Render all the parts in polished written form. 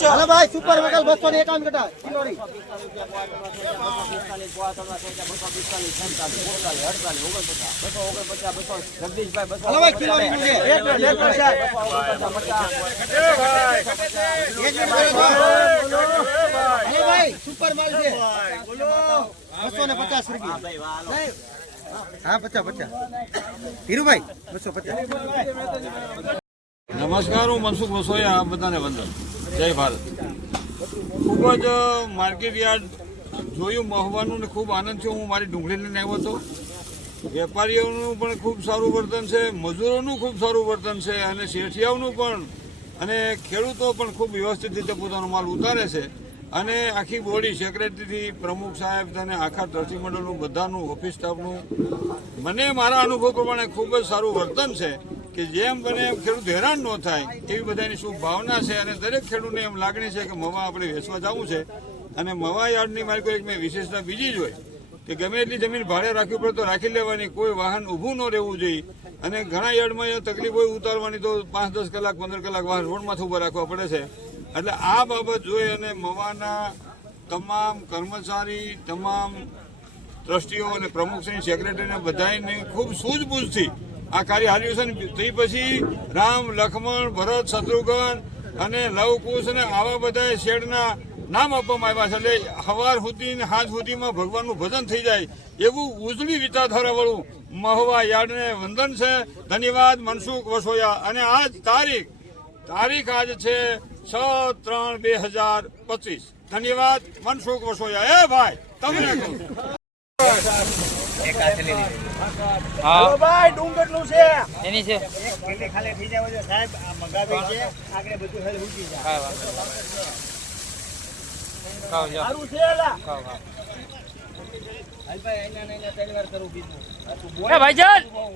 Hello भाई super metal 251 कटा किलोरी hello भाई किलोरी मुझे एक हेलो भाई सुपर माल से बोलो 250 रुपया हाँ 50 हीरू भाई 250 નમસ્કાર, હું મનસુખ વસોયા, આ બધાને વંદન. જય ભારત. ખૂબ જ માર્કેટ યાર્ડ જોયું મહવાનું ને ખૂબ આનંદ થયો. હું મારી ડુંગળી લઈને આવ્યો હતો. વેપારીઓનું પણ ખૂબ સારું વર્તન છે, મજૂરોનું ખૂબ સારું વર્તન છે અને શેઠિયાઓનું પણ, અને ખેડૂતો પણ ખૂબ વ્યવસ્થિત રીતે પોતાનો માલ ઉતારે છે. અને આખી બોડી સેક્રેટરીથી પ્રમુખ સાહેબ અને આખા ટ્રસ્ટી મંડળનું બધાનું ઓફિસ સ્ટાફનું મને મારા અનુભવ પ્રમાણે ખૂબ જ સારું વર્તન છે કે જેમ બને એમ ખેડૂત હેરાન ન થાય એવી બધાની શુભ ભાવના છે. અને દરેક ખેડૂતને એમ લાગણી છે કે મવા આપણે વેચવા જવું છે. અને મવા યાર્ડની મારી કોઈ એક મેં વિશેષતા બીજી જ હોય કે ગમે એટલી જમીન ભાડે રાખવી પડે તો રાખી લેવાની, કોઈ વાહન ઊભું ન રહેવું જોઈએ. અને ઘણા યાર્ડમાં તકલીફ હોય ઉતારવાની તો 5-10 કલાક 15 કલાક વાહન રોડમાંથી ઊભા રાખવા પડે છે. એટલે આ બાબત જોઈ અને મવાના તમામ કર્મચારી, તમામ ટ્રસ્ટીઓ અને પ્રમુખશ્રી, સેક્રેટરીને બધાને ખૂબ સૂઝબૂઝથી આ કાર્ય હાલ્યું છે. તે પછી રામ, લક્ષ્મણ, ભરત, શત્રુઘ્ન અને લવકુશ અને આવા બધા શેડના નામ આપવામાં આવ્યા છે. એટલે સવાર સુધી ને સાંજ સુધીમાં ભગવાનનું ભજન થઈ જાય એવું ઉજળી વિચારધારાવાળું મહવા યાર્ડને વંદન છે. ધન્યવાદ. મનસુખ વસોયા. અને આજ તારીખ આજ છે 6/3/2025. ધન્યવાદ. મનસુખ વસોયા. એ ભાઈ તમને हेलो भाई डूंगर નું છે એની છે એક ખાલી થઈ જાવ છે સાહેબ આ મગાવી છે આગળ બધું હેલ ઉઠી જાય હા કાવ જા સારું છે એલા કાવ કાવ હાલ ભાઈ એના ત્રણ વાર કરું બીજું એ ભાઈજાન બોલ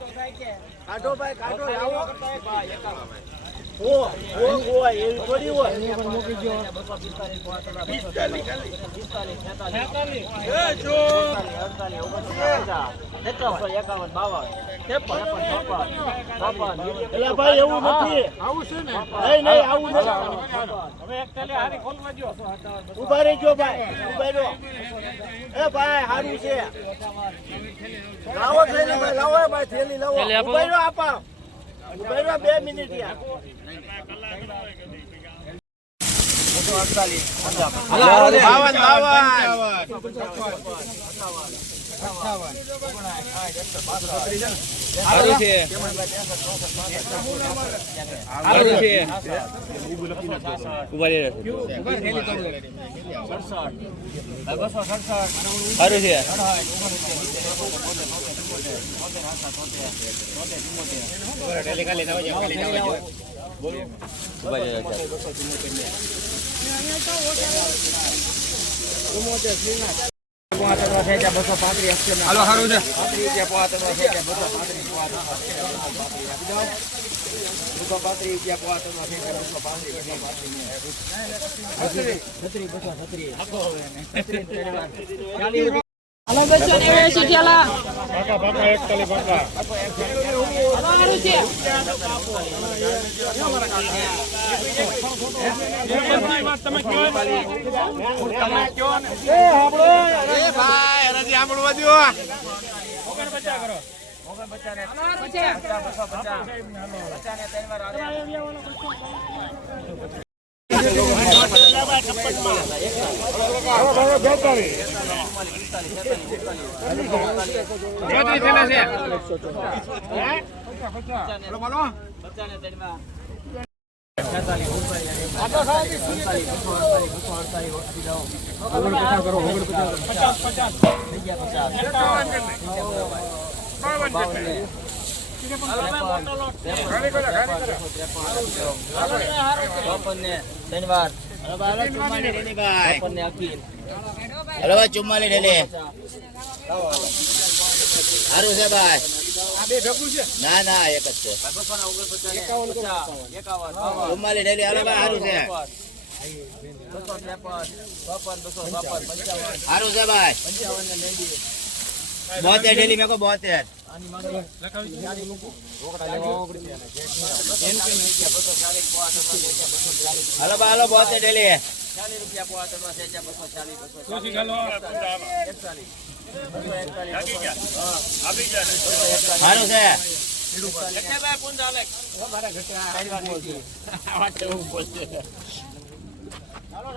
તો થાય કે કાઢો ભાઈ કાઢો લાવો ભાઈ એકા ભાઈ ઓ એ થોડી હોય એને પણ મૂકી જો 45 એ જો 48 એલા ભાઈ એવું નથી આવું છે ને નહીં આવું નથી હવે એક તલે હારી ખોલવા જો ઉભા રહેજો ભાઈ ઉભા રહો એ ભાઈ હારું છે લાવો થેલી ભાઈ લાવો ભાઈ થેલી લાવો ઉભા રહો આપા ઉભા રહો 2 મિનિટ યાર હાલો સારું છે. અલગ બચ્ચો ને શીખ્યાલા બાકા બાકા એક તલે બાકા સારું છે તમે કયો એ આપણો એ ભાઈ રજી આપણો વધ્યો ઓગણ બચ્ચા કરો ઓગણ બચ્ચા ને બચ્ચા ને ત્રણ વાર हेलो भाई 44 ले ले हारू છે ભાઈ આ બે ભેગું છે ના ના એક જ છે 44 ले ले हालो भाई हारू છે સારું છે ભાઈ 72 ડેલી મેકો 72 હાલો બા હાલો 72 ડેલી સારું છે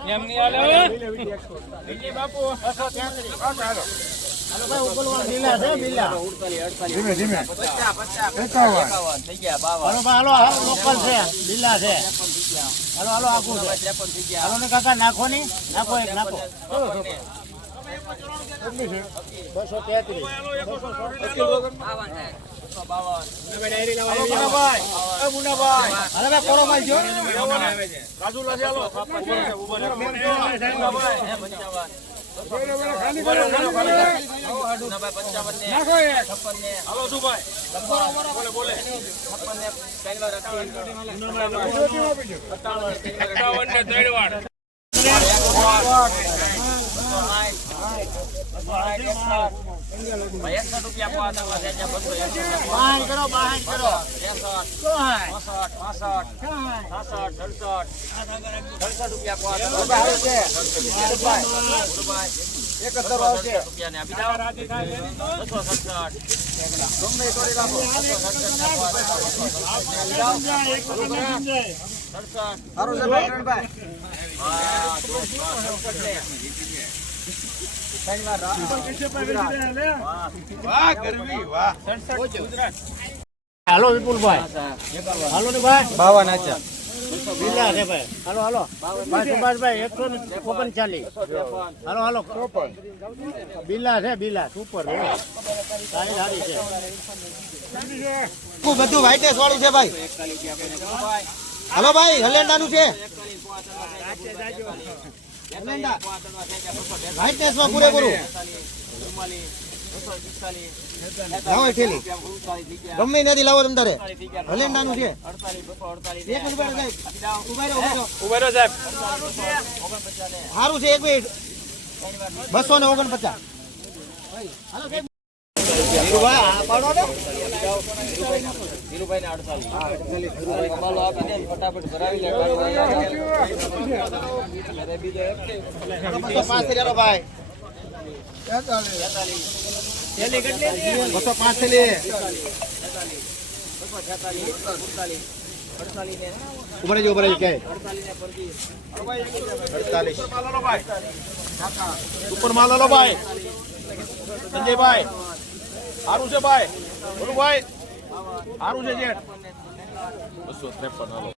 એમ નહીં હાલે બાપુ કાકા નાખો ની નાખો એક નાખો 233 હાલો વિપુલભાઈ હાલો ને ભાઈ 52 આચા બિલ્લા છે ભાઈ હાલો હાલો ભાઈ સુભાષભાઈ 139 હાલો હાલો બિલ્લા છે બિલ્લા સુપર સારી સારી છે બધું વ્હાઈટેસ વાળું છે ભાઈ હાલો ભાઈ હલેન્ડાનું છે વ્હાઈટેસ માં પૂરેપૂરું લાવો ઠેલી ગમે નથી લાવો તમ તારે હલેન્ડાનું છે એક મિનિટ ઉભા રહો સાહેબ સારું છે એક મિનિટ 249 ભાઈ 48 ઉપર માલ લો ભાઈ સંજયભાઈ સારું છે ભાઈ બોલું ભાઈ સારું છે જેઠ 253